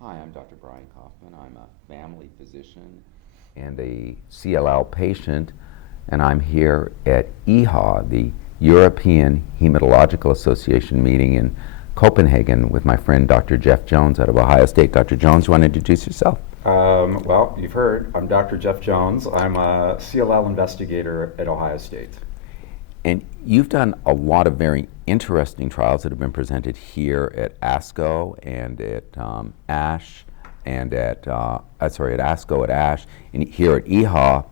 Hi, I'm Dr. Brian Kaufman. I'm a family physician and a CLL patient, and I'm here at EHA, the European Hematological Association meeting in Copenhagen with my friend Dr. Jeff Jones out of Ohio State. Dr. Jones, you want to introduce yourself? Well, you've heard. I'm Dr. Jeff Jones. I'm a CLL investigator at Ohio State. And you've done a lot of very interesting trials that have been presented here at ASCO and at ASH and at ASCO, at ASH, and here at EHA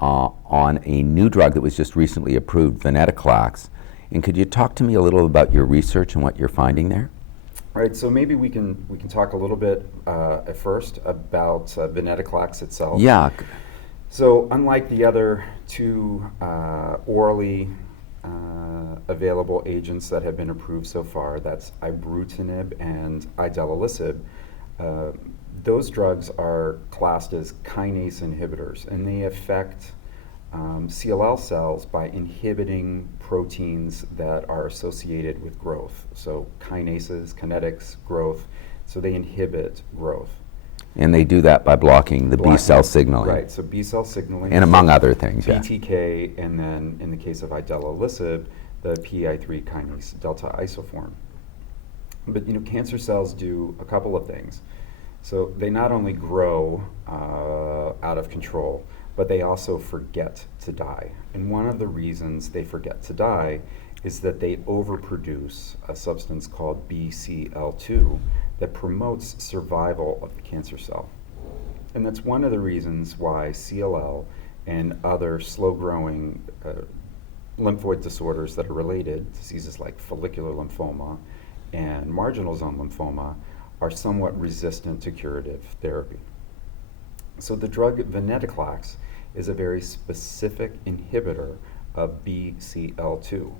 on a new drug that was just recently approved, venetoclax. And could you talk to me a little about your research and what you're finding there? Right. So maybe we can talk a little bit at first about venetoclax itself. Yeah. So unlike the other two orally available agents that have been approved so far, that's ibrutinib and idelalisib, those drugs are classed as kinase inhibitors, and they affect CLL cells by inhibiting proteins that are associated with growth. So kinases, kinetics, growth, so they inhibit growth. And they do that by blocking the B-cell signaling. Right, so B-cell signaling. And among other things, yeah. BTK, and then in the case of idelalisib, the PI3 kinase delta isoform. But cancer cells do a couple of things. So they not only grow out of control, but they also forget to die. And one of the reasons they forget to die is that they overproduce a substance called BCL2 that promotes survival of the cancer cell. And that's one of the reasons why CLL and other slow-growing lymphoid disorders that are related, diseases like follicular lymphoma and marginal zone lymphoma, are somewhat resistant to curative therapy. So the drug venetoclax is a very specific inhibitor of BCL2.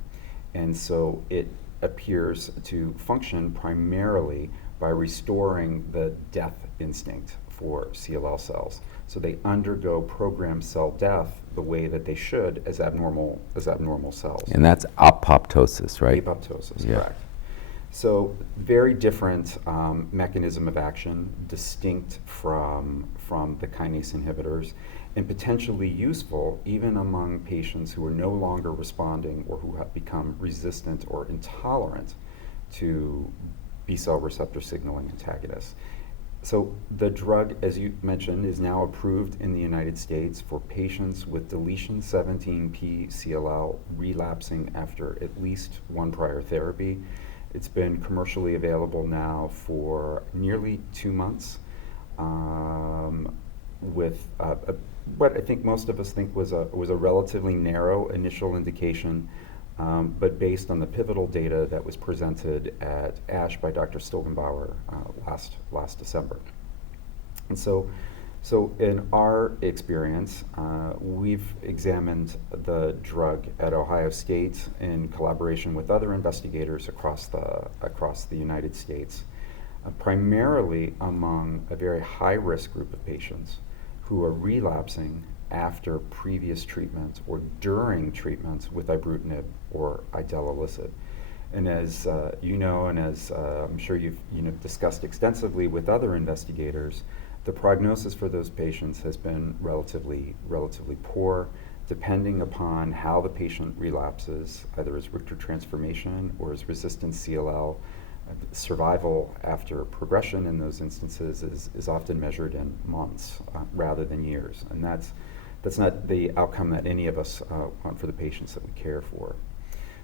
And so it appears to function primarily by restoring the death instinct for CLL cells. So they undergo programmed cell death the way that they should as abnormal cells. And that's apoptosis, right? Apoptosis, Yeah. correct. So very different mechanism of action, distinct from the kinase inhibitors, and potentially useful even among patients who are no longer responding or who have become resistant or intolerant to B-cell receptor signaling antagonists. So the drug, as you mentioned, is now approved in the United States for patients with deletion 17p CLL relapsing after at least one prior therapy. It's been commercially available now for nearly 2 months, with what I think most of us think was a relatively narrow initial indication, but based on the pivotal data that was presented at ASH by Dr. Stoltenbauer last December. And so in our experience, we've examined the drug at Ohio State in collaboration with other investigators across the United States, primarily among a very high-risk group of patients who are relapsing after previous treatment or during treatment with ibrutinib or idelalisib. And as you know, and as I'm sure you've discussed extensively with other investigators, the prognosis for those patients has been relatively poor, depending upon how the patient relapses, either as Richter transformation or as resistant CLL. Survival after progression in those instances is often measured in months rather than years, and that's not the outcome that any of us want for the patients that we care for.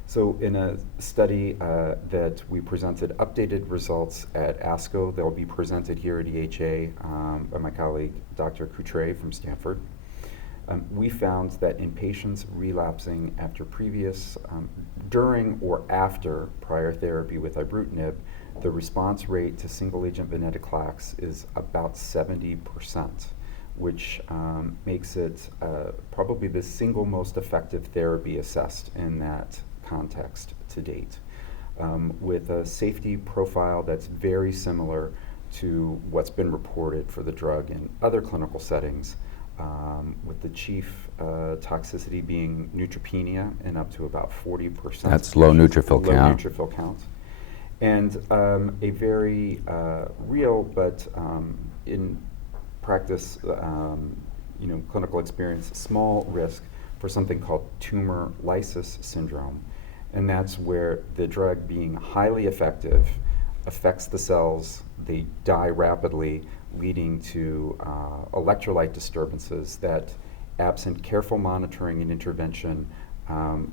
So in a study that we presented updated results at ASCO, they'll be presented here at EHA by my colleague Dr. Coutre from Stanford. We found that in patients relapsing after during or after prior therapy with ibrutinib, the response rate to single-agent venetoclax is about 70%, which makes it probably the single most effective therapy assessed in that context to date, with a safety profile that's very similar to what's been reported for the drug in other clinical settings, with the chief toxicity being neutropenia in up to about 40%. That's low neutrophil count. Low neutrophil count. And a very real, but in practice, clinical experience, small risk for something called tumor lysis syndrome. And that's where the drug, being highly effective, affects the cells, they die rapidly, leading to electrolyte disturbances that, absent careful monitoring and intervention,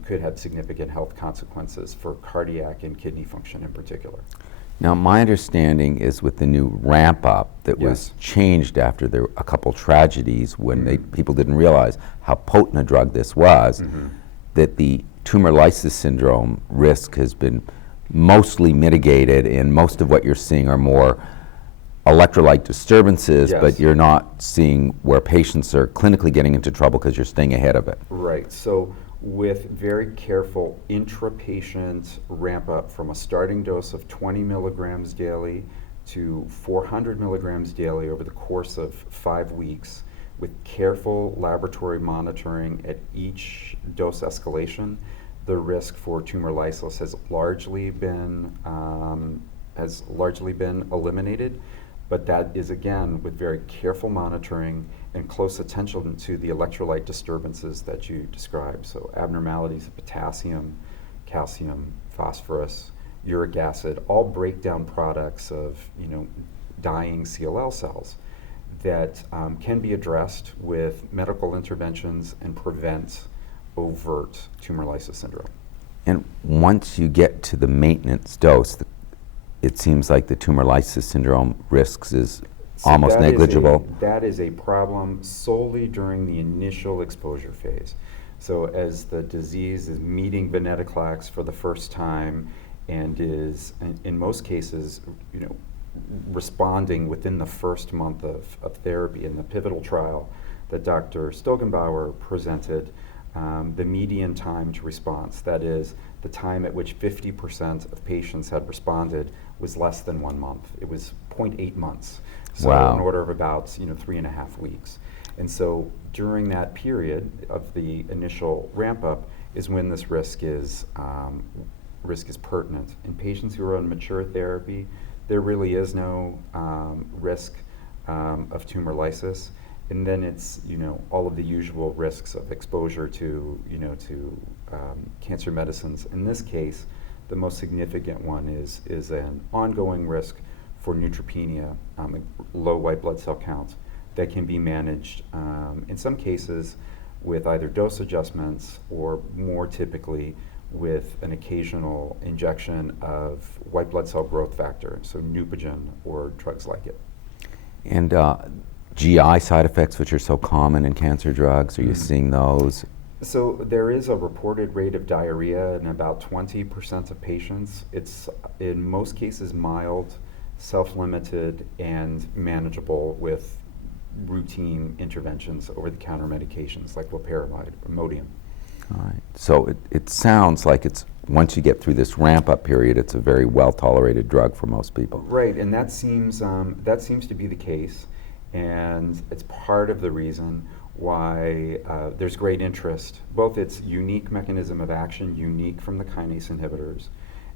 could have significant health consequences for cardiac and kidney function in particular. Now, my understanding is with the new ramp up that was changed after there were a couple tragedies when people didn't realize how potent a drug this was, that the tumor lysis syndrome risk has been mostly mitigated, and most of what you're seeing are more electrolyte disturbances, but you're not seeing where patients are clinically getting into trouble because you're staying ahead of it. Right. So with very careful intra-patient ramp up from a starting dose of 20 milligrams daily to 400 milligrams daily over the course of 5 weeks, with careful laboratory monitoring at each dose escalation, the risk for tumor lysis has largely been eliminated. But that is, again, with very careful monitoring and close attention to the electrolyte disturbances that you described. So abnormalities of potassium, calcium, phosphorus, uric acid, all breakdown products of dying CLL cells that can be addressed with medical interventions and prevent overt tumor lysis syndrome. And once you get to the maintenance dose, it seems like the tumor lysis syndrome risks is almost negligible. That is a problem solely during the initial exposure phase. So as the disease is meeting venetoclax for the first time and is, in most cases, responding within the first month of therapy. In the pivotal trial that Dr. Stogenbauer presented, the median time to response, that is, the time at which 50% of patients had responded, was less than 1 month. It was 0.8 months. So an order of about 3.5 weeks. And so during that period of the initial ramp up is when this risk is pertinent. In patients who are on mature therapy, there really is no risk of tumor lysis. And then it's all of the usual risks of exposure to cancer medicines. In this case, the most significant one is an ongoing risk for neutropenia, low white blood cell counts, that can be managed in some cases with either dose adjustments or more typically with an occasional injection of white blood cell growth factor, so Neupogen or drugs like it. And GI side effects, which are so common in cancer drugs, are you seeing those? So there is a reported rate of diarrhea in about 20% of patients. It's in most cases mild, self-limited, and manageable with routine interventions, over-the-counter medications like loperamide or Imodium. All right. So it sounds like once you get through this ramp-up period, it's a very well-tolerated drug for most people. Right, and that seems to be the case, and it's part of the reason why there's great interest, both its unique mechanism of action, unique from the kinase inhibitors,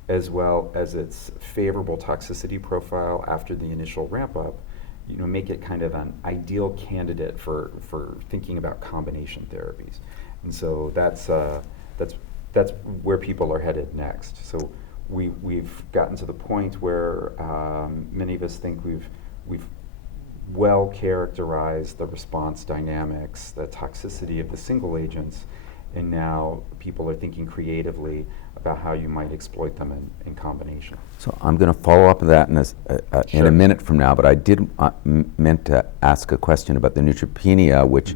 as well as its favorable toxicity profile after the initial ramp-up, make it kind of an ideal candidate for thinking about combination therapies. And so that's where people are headed next. So we've gotten to the point where many of us think we've well characterized the response dynamics, the toxicity of the single agents, and now people are thinking creatively about how you might exploit them in combination. So I'm going to follow up on that in a minute from now, but I did meant to ask a question about the neutropenia, which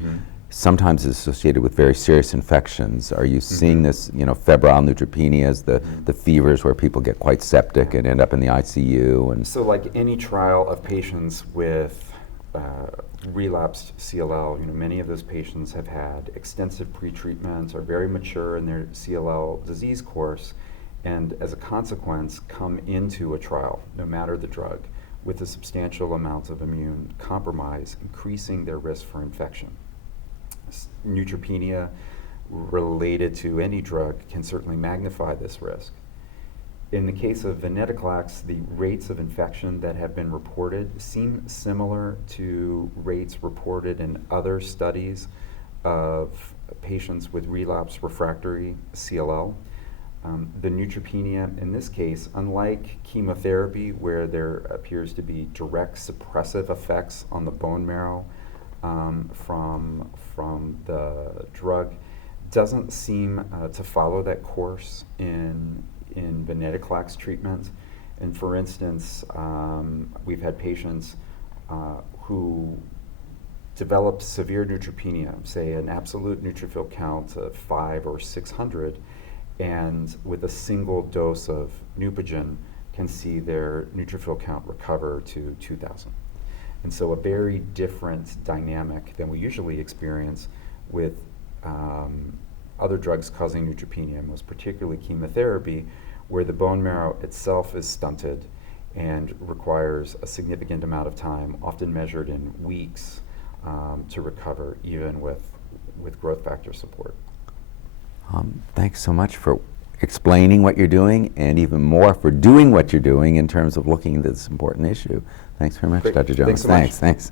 sometimes is associated with very serious infections. Are you seeing this, febrile neutropenias, the fevers where people get quite septic and end up in the ICU? And so like any trial of patients with relapsed CLL, many of those patients have had extensive pretreatment, are very mature in their CLL disease course, and as a consequence come into a trial, no matter the drug, with a substantial amount of immune compromise, increasing their risk for infection. Neutropenia related to any drug can certainly magnify this risk. In the case of venetoclax, the rates of infection that have been reported seem similar to rates reported in other studies of patients with relapse refractory CLL. The neutropenia in this case, unlike chemotherapy where there appears to be direct suppressive effects on the bone marrow from the drug, doesn't seem to follow that course in venetoclax treatment. And for instance, we've had patients who developed severe neutropenia, say an absolute neutrophil count of 500 or 600, and with a single dose of Neupogen can see their neutrophil count recover to 2,000. And so a very different dynamic than we usually experience with other drugs causing neutropenia, most particularly chemotherapy, where the bone marrow itself is stunted and requires a significant amount of time, often measured in weeks, to recover, even with growth factor support. Thanks so much for explaining what you're doing, and even more for doing what you're doing in terms of looking at this important issue. Thanks very much, Great. Dr. Jones. Thanks so much. Thanks.